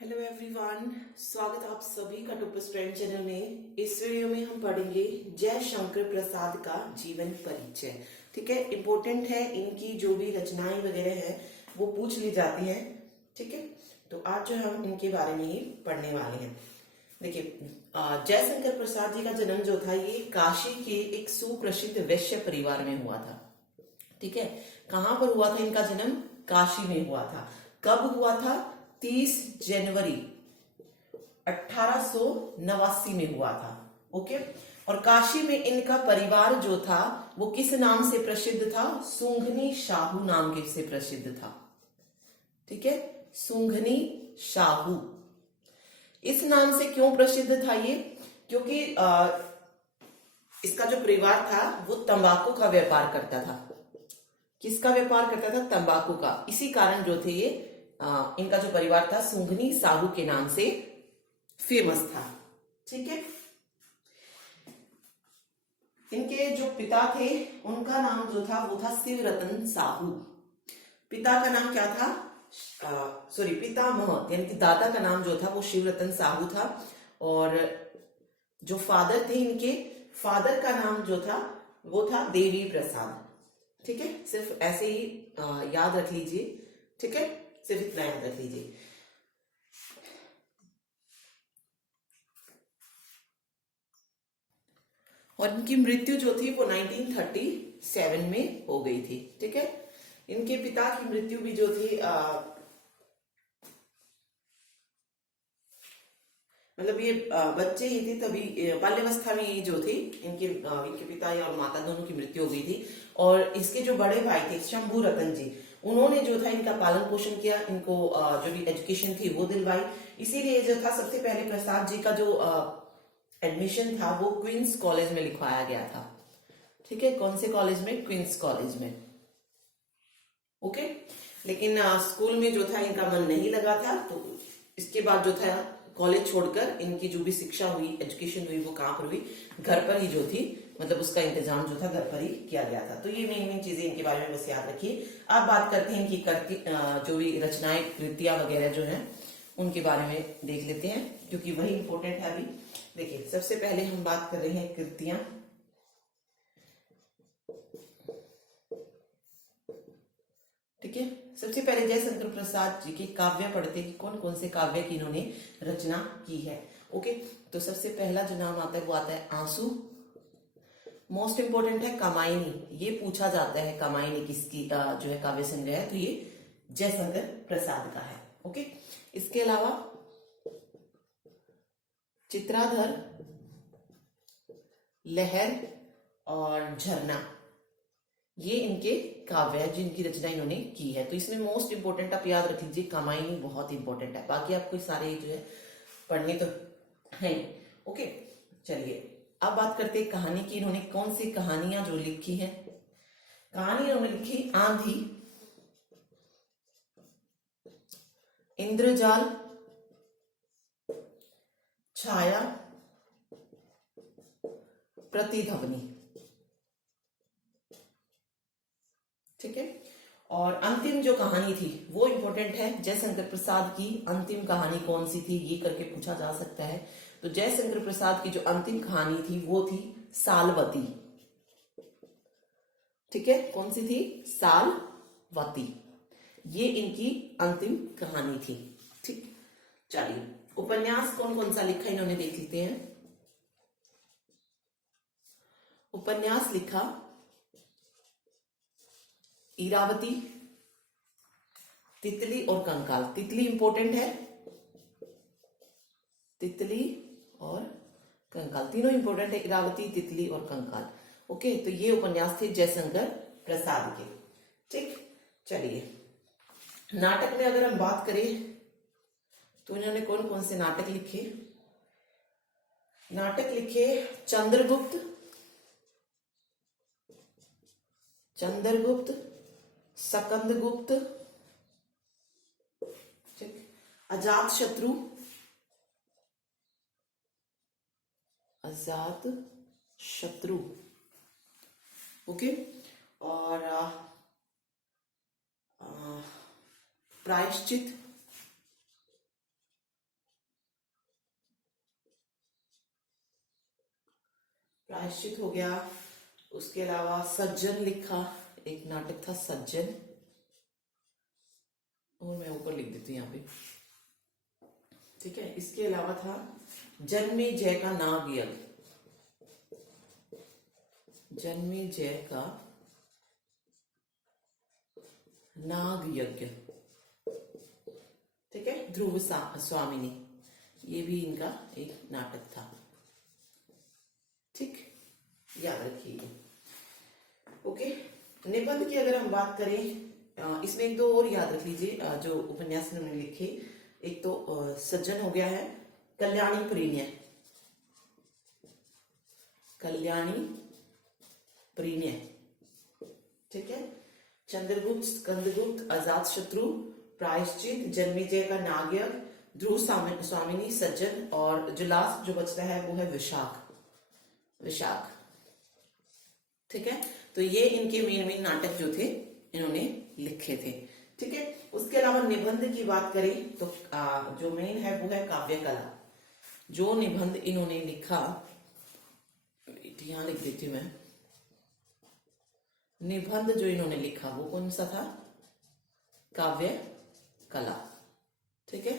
Hello everyone, स्वागत है आप सभी का टोपस स्ट्रेंथ चैनल में। इस वीडियो में हम पढ़ेंगे जयशंकर प्रसाद का जीवन परिचय। ठीक है, इम्पोर्टेंट है, इनकी जो भी रचनाएं वगैरह है वो पूछ ली जाती हैं। ठीक है, तो आज जो हम इनके बारे में ही पढ़ने वाले हैं। देखिए, जयशंकर प्रसाद जी का जन्म जो था ये काशी के एक सुप्रसिद्ध वैश्य परिवार में हुआ था। ठीक है, कहां पर हुआ था इनका जन्म? काशी में हुआ था। कब हुआ था? 30 जनवरी 1889 में हुआ था। ओके, और काशी में इनका परिवार जो था वो किस नाम से प्रसिद्ध था? सुंघनी शाहू नाम के से प्रसिद्ध था। ठीक है, सुंघनी शाहू। इस नाम से क्यों प्रसिद्ध था ये? क्योंकि इसका जो परिवार था वो तंबाकू का व्यापार करता था। किसका व्यापार करता था? तंबाकू का। इसी कारण जो थे ये इनका जो परिवार था सुंघनी साहू के नाम से फेमस था। ठीक है, इनके जो पिता थे उनका नाम जो था वो था शिवरतन साहू। पिता का नाम क्या था? पितामह यानी कि दादा का नाम जो था वो शिवरतन साहू था। और जो फादर थे इनके, फादर का नाम जो था वो था देवी प्रसाद। ठीक है, सिर्फ ऐसे ही याद रख लीजिए। ठीक है, सिर्फ इतना याद रख लीजिए। और इनकी मृत्यु जो थी वो 1937 में हो गई थी। ठीक है, इनके पिता की मृत्यु भी जो थी मतलब ये बच्चे ही थे तभी, बाल्यावस्था में ये जो थी इनके पिता और माता दोनों की मृत्यु हो गई थी। और इसके जो बड़े भाई थे शंभू रतन जी, उन्होंने जो था इनका पालन पोषण किया, इनको जो भी एजुकेशन थी वो दिलवाई। इसीलिए जो था सबसे पहले प्रसाद जी का जो एडमिशन था वो क्वींस कॉलेज में लिखवाया गया था। ठीक है, कौन से कॉलेज में? क्वींस कॉलेज में। ओके, लेकिन स्कूल में जो था इनका मन नहीं लगा था, तो इसके बाद जो था कॉलेज छोड़कर इनकी जो भी शिक्षा हुई, एजुकेशन हुई, वो कहां पर हुई? घर पर ही जो थी, मतलब उसका इंतजाम जो था घर पर ही किया गया था। तो ये मेन मेन चीजें इनके बारे में बस याद रखिए। अब बात करते हैं कि जो भी रचनाएं, कृतियां वगैरह जो है उनके बारे में देख लेते हैं, क्योंकि वही इंपॉर्टेंट है। अभी देखिए, सबसे पहले हम बात कर रहे हैं कृतियां। ठीक है, सबसे पहले जयशंकर प्रसाद जी के काव्य पढ़ते हैं कि कौन कौन से काव्य की इन्होंने रचना की है। ओके, तो सबसे पहला जो नाम आता है वो आता है आंसू। मोस्ट इंपोर्टेंट है कामायनी, ये पूछा जाता है कामायनी किसकी जो है काव्य संग्रह है, तो ये जयशंकर प्रसाद का है। ओके, इसके अलावा चित्राधर, लहर और झरना, ये इनके काव्य है जिनकी रचना इन्होंने की है। तो इसमें मोस्ट इंपोर्टेंट आप याद रख लीजिए कामायनी, बहुत इंपॉर्टेंट है। बाकी आपको सारे जो है पढ़ने तो है। ओके, चलिए अब बात करते हैं कहानी की। इन्होंने कौन सी कहानियां जो लिखी है? कहानी इन्होंने लिखी आंधी, इंद्रजाल, छाया, प्रतिध्वनि। ठीक है, और अंतिम जो कहानी थी वो इंपॉर्टेंट है। जयशंकर प्रसाद की अंतिम कहानी कौन सी थी ये करके पूछा जा सकता है। तो जयशंकर प्रसाद की जो अंतिम कहानी थी वो थी सालवती। ठीक है, कौन सी थी? सालवती, ये इनकी अंतिम कहानी थी। ठीक, चलिए उपन्यास कौन कौन सा लिखा इन्होंने देख लेते हैं। उपन्यास लिखा इरावती, तितली और कंकाल। तितली इंपॉर्टेंट है, तितली और कंकाल तीनों इंपॉर्टेंट है, इरावती, तितली और कंकाल। ओके, तो ये उपन्यास थे जयशंकर प्रसाद के। ठीक, चलिए नाटक में अगर हम बात करें तो इन्होंने कौन कौन से नाटक लिखे? नाटक लिखे चंद्रगुप्त, चंद्रगुप्त, सकंदगुप्त, ठीक, अजात शत्रु, अजात शत्रु। ओके, और प्रायश्चित, प्रायश्चित हो गया। उसके अलावा सज्जन लिखा, एक नाटक था सज्जन, और मैं ऊपर लिख देती हूँ यहाँ पे, ठीक है। इसके अलावा था जन्मेजय का नाग यज्ञ, जन्मेजय का नाग यज्ञ, ठीक है। ध्रुव स्वामिनी, ये भी इनका एक नाटक था, ठीक, याद रखिए। ओके, निबंध की अगर हम बात करें, इसमें एक दो और याद रख लीजिए जो उपन्यास उन्होंने लिखे। एक तो सज्जन हो गया है, कल्याणी परिणय, कल्याणी परिणय, ठीक है। चंद्रगुप्त, स्कंदगुप्त, अजात शत्रु, प्रायश्चित, जन्मेजय का नाग यज्ञ, ध्रुव स्वामिनी, सज्जन, और जो लास्ट जो बचता है वो है विशाख, विशाख, ठीक है। तो ये इनके मेन नाटक जो थे इन्होंने लिखे थे, ठीक है। उसके अलावा निबंध की बात करें तो जो मेन है वो है काव्य कला। जो निबंध इन्होंने लिखा, यहां लिख देती हूं मैं, निबंध जो इन्होंने लिखा वो कौन सा था? काव्य कला, ठीक है,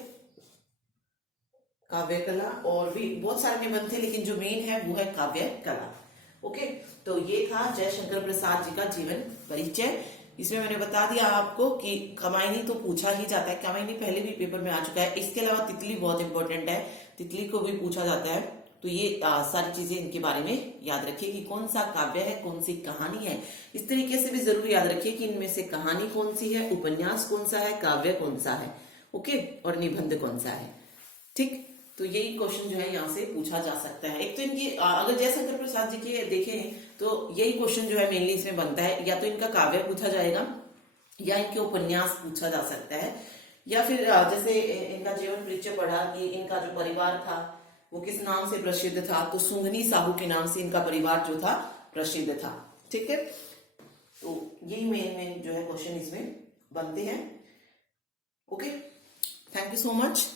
काव्य कला। और भी बहुत सारे निबंध थे लेकिन जो मेन है वो है काव्य कला। ओके, तो ये था जयशंकर प्रसाद जी का जीवन परिचय। इसमें मैंने बता दिया आपको कि कामायनी तो पूछा ही जाता है, कामायनी पहले भी पेपर में आ चुका है। इसके अलावा तितली बहुत इंपॉर्टेंट है, तितली को भी पूछा जाता है। तो ये सारी चीजें इनके बारे में याद रखिए कि कौन सा काव्य है, कौन सी कहानी है। इस तरीके से भी जरूर याद रखिए कि इनमें से कहानी कौन सी है, उपन्यास कौन सा है, काव्य कौन सा है, ओके, और निबंध कौन सा है, ठीक। तो यही क्वेश्चन जो है यहाँ से पूछा जा सकता है। एक तो इनकी अगर जयशंकर प्रसाद जी की देखें तो यही क्वेश्चन जो है मेनली इसमें बनता है, या तो इनका काव्य पूछा जाएगा या इनके उपन्यास पूछा जा सकता है, या फिर जैसे इनका जीवन परिचय पढ़ा कि इनका जो परिवार था वो किस नाम से प्रसिद्ध था, तो सुंगनी साहू के नाम से इनका परिवार जो था प्रसिद्ध था, ठीक है। तो यही मेन जो है क्वेश्चन इसमें बनते हैं। Okay, thank you so much.